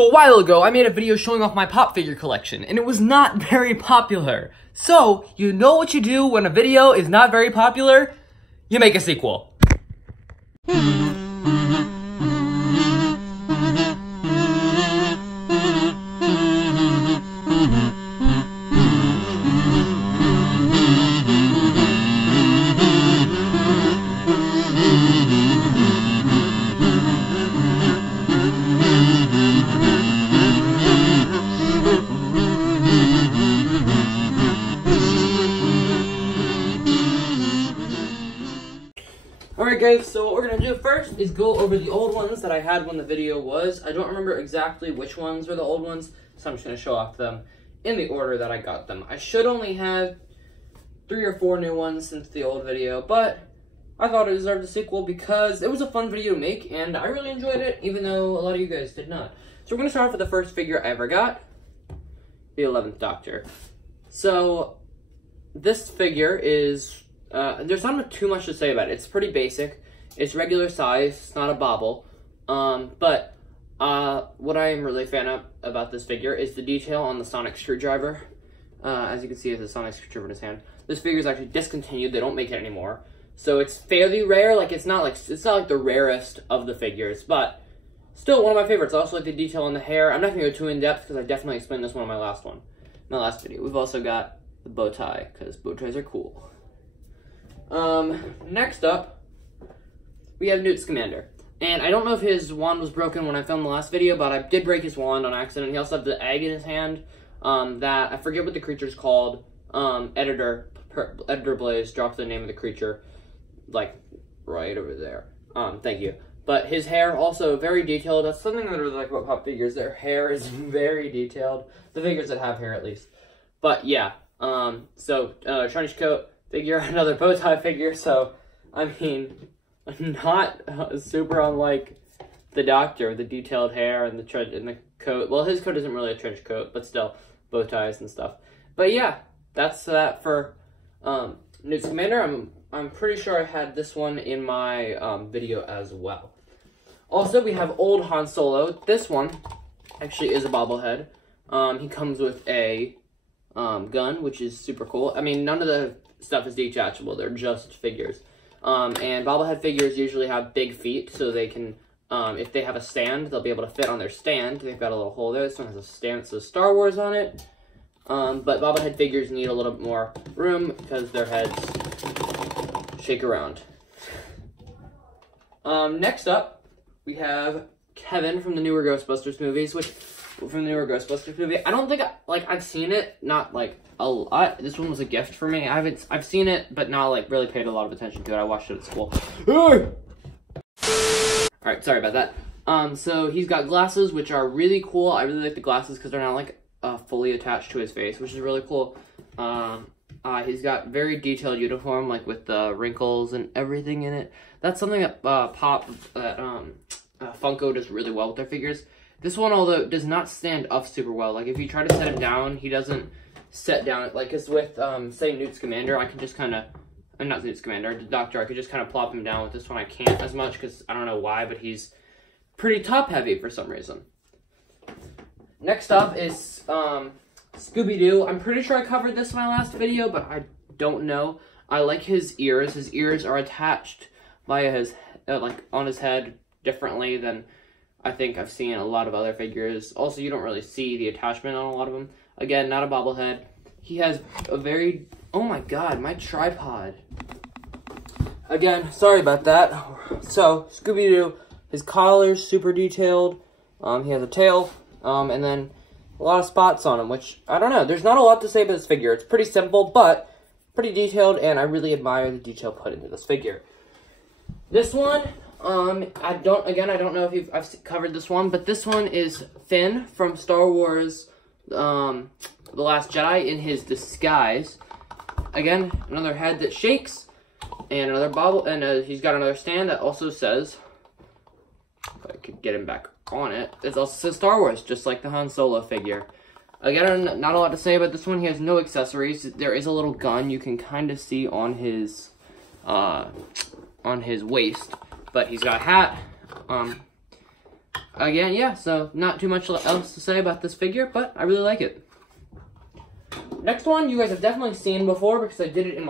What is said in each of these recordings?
A while ago, I made a video showing off my pop figure collection, and it was not very popular. So, you know what you do when a video is not very popular? You make a sequel. Alright guys, so what we're going to do first is go over the old ones that I had when the video was. I don't remember exactly which ones were the old ones, so I'm just going to show off them in the order that I got them. I should only have 3 or 4 new ones since the old video, but I thought it deserved a sequel because it was a fun video to make, and I really enjoyed it, even though a lot of you guys did not. So we're going to start off with the first figure I ever got, the 11th Doctor. So, this figure is... there's not too much to say about it. It's pretty basic. It's regular size. It's not a bobble. But what I am really a fan of about this figure is the detail on the sonic screwdriver. As you can see, it's a sonic screwdriver in his hand. This figure is actually discontinued. They don't make it anymore. So it's fairly rare. Like it's not like the rarest of the figures, but still one of my favorites. I also like the detail on the hair. I'm not gonna go too in depth because I definitely explained this one in my last video. We've also got the bow tie because bow ties are cool. Next up, we have Newt Scamander. And I don't know if his wand was broken when I filmed the last video, but I did break his wand on accident. He also had the egg in his hand, that, I forget what the creature's called. Editor Blaze dropped the name of the creature, like, right over there. Thank you. But his hair, also very detailed. That's something that I really like about pop figures. Their hair is very detailed. The figures that have hair, at least. But, yeah. Shiny coat figure, another bow tie figure, so, I mean, not super unlike the Doctor, the detailed hair and the coat. Well, his coat isn't really a trench coat, but still, bow ties and stuff. But yeah, that's that for Newt Scamander. I'm pretty sure I had this one in my video as well. Also, we have old Han Solo. This one actually is a bobblehead. He comes with a gun, which is super cool. I mean, none of the stuff is detachable. They're just figures. And bobblehead figures usually have big feet, so they can, if they have a stand, they'll be able to fit on their stand. They've got a little hole there. This one has a stand that says Star Wars on it. But bobblehead figures need a little bit more room because their heads shake around. Next up, we have Kevin from the newer Ghostbusters movies, I don't think, I've seen it, not, like, a lot. This one was a gift for me. I've seen it, but not, like, really paid a lot of attention to it. I watched it at school. Alright, sorry about that. So he's got glasses, which are really cool. I really like the glasses because they're not, like, fully attached to his face, which is really cool. He's got very detailed uniform, like, with the wrinkles and everything in it. That's something that, Funko does really well with their figures. This one, although, does not stand up super well. Like, if you try to set him down, he doesn't set down. Like, it's with, say, Newt Scamander, I can just kind of... not Newt Scamander, the Doctor, I could just kind of plop him down. With this one, I can't as much, because I don't know why, but he's pretty top-heavy for some reason. Next up is, Scooby-Doo. I'm pretty sure I covered this in my last video, but I don't know. I like his ears. His ears are attached via his, on his head differently than... I think I've seen a lot of other figures. Also, you don't really see the attachment on a lot of them. Again, not a bobblehead. He has a very... Oh my god, my tripod. Again, sorry about that. So, Scooby-Doo, his collar's super detailed. He has a tail, and then a lot of spots on him, which, I don't know. There's not a lot to say about this figure. It's pretty simple, but pretty detailed, and I really admire the detail put into this figure. This one... I don't know if I've covered this one, but this one is Finn from Star Wars, The Last Jedi in his disguise. Again, another head that shakes, and another bobble, and he's got another stand that also says, if I could get him back on it, it also says Star Wars, just like the Han Solo figure. Again, not a lot to say about this one. He has no accessories. There is a little gun you can kind of see on his waist. But he's got a hat. again, yeah, so not too much else to say about this figure, but I really like it. Next one, you guys have definitely seen before because I showed it in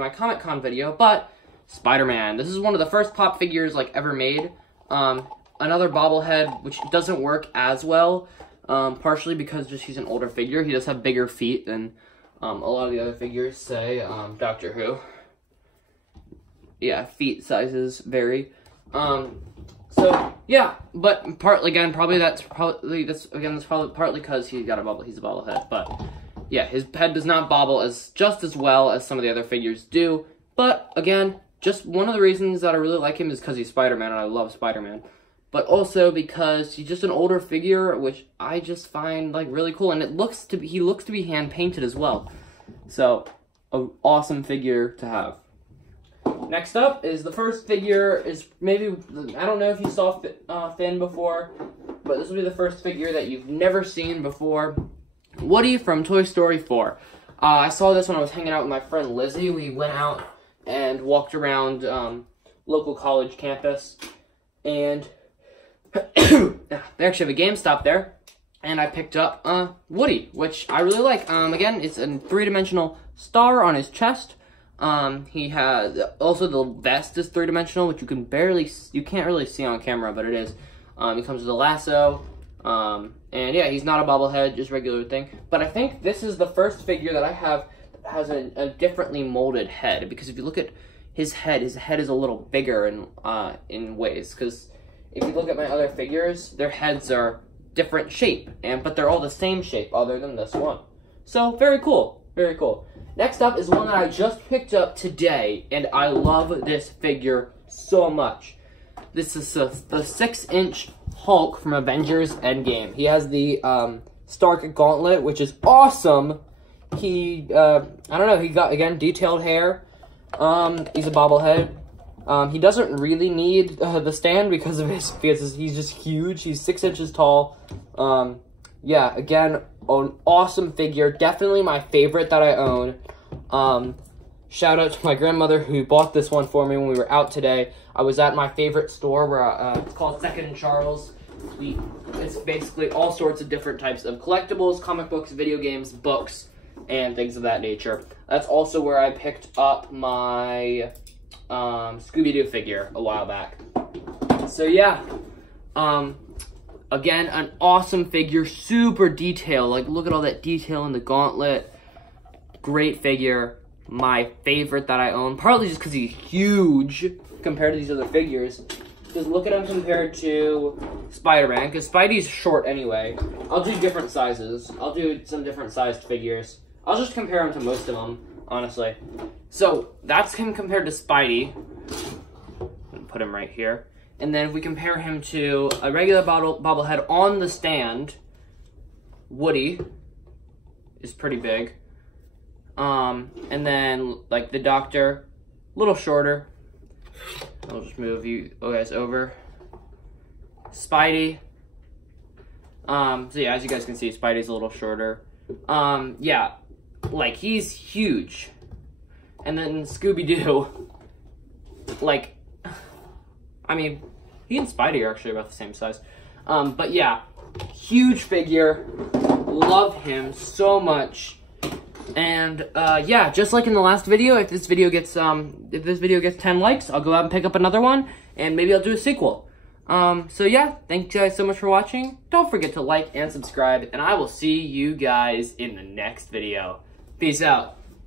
my Comic Con video, but Spider-Man. This is one of the first pop figures like ever made. Another bobblehead, which doesn't work as well, partially because just he's an older figure. He does have bigger feet than a lot of the other figures, say Doctor Who. Yeah, feet sizes vary. So yeah, but partly that's probably partly because he's a bobblehead, but yeah, his head does not bobble just as well as some of the other figures do. But again, just one of the reasons that I really like him is because he's Spider-Man, and I love Spider-Man. But also because he's just an older figure, which I just find like really cool, and he looks to be hand painted as well. So, an awesome figure to have. Next up is the first figure is maybe, I don't know if you saw Finn before, but this will be the first figure that you've never seen before. Woody from Toy Story 4. I saw this when I was hanging out with my friend Lizzie. We went out and walked around local college campus, and they actually have a GameStop there, and I picked up Woody, which I really like. Again, it's a three-dimensional star on his chest. He has, also the vest is three-dimensional, which you can't really see on camera, but it is. He comes with a lasso, and yeah, he's not a bobblehead, just regular thing. But I think this is the first figure that I have that has a differently molded head, because if you look at his head is a little bigger in ways, because if you look at my other figures, their heads are different shape, but they're all the same shape other than this one. So, very cool, very cool. Next up is one that I just picked up today, and I love this figure so much. This is the 6-inch Hulk from Avengers Endgame. He has the Stark Gauntlet, which is awesome. He, I don't know, he got, again, detailed hair. He's a bobblehead. He doesn't really need the stand because he's just huge. He's 6 inches tall. Yeah, again, an awesome figure. Definitely my favorite that I own. Shout out to my grandmother who bought this one for me when we were out today. I was at my favorite store where it's called Second and Charles. It's basically all sorts of different types of collectibles, comic books, video games, books, and things of that nature. That's also where I picked up my Scooby-Doo figure a while back. So yeah, again, an awesome figure, super detailed. Like, look at all that detail in the gauntlet. Great figure, my favorite that I own, partly just because he's huge compared to these other figures. Just look at him compared to Spider-Man, because Spidey's short anyway. I'll do different sizes. I'll do some different sized figures. I'll just compare him to most of them, honestly. So, that's him compared to Spidey. I'm gonna put him right here. And then if we compare him to a regular bobblehead on the stand, Woody is pretty big. And then, like, the Doctor, a little shorter. I'll just move you guys over. Spidey. So yeah, as you guys can see, Spidey's a little shorter. Yeah, like, he's huge. And then Scooby-Doo, like, I mean, he and Spidey are actually about the same size. But yeah, huge figure. Love him so much. And yeah, just like in the last video, if this video gets 10 likes, I'll go out and pick up another one, and maybe I'll do a sequel. So yeah, thank you guys so much for watching. Don't forget to like and subscribe, and I will see you guys in the next video. Peace out.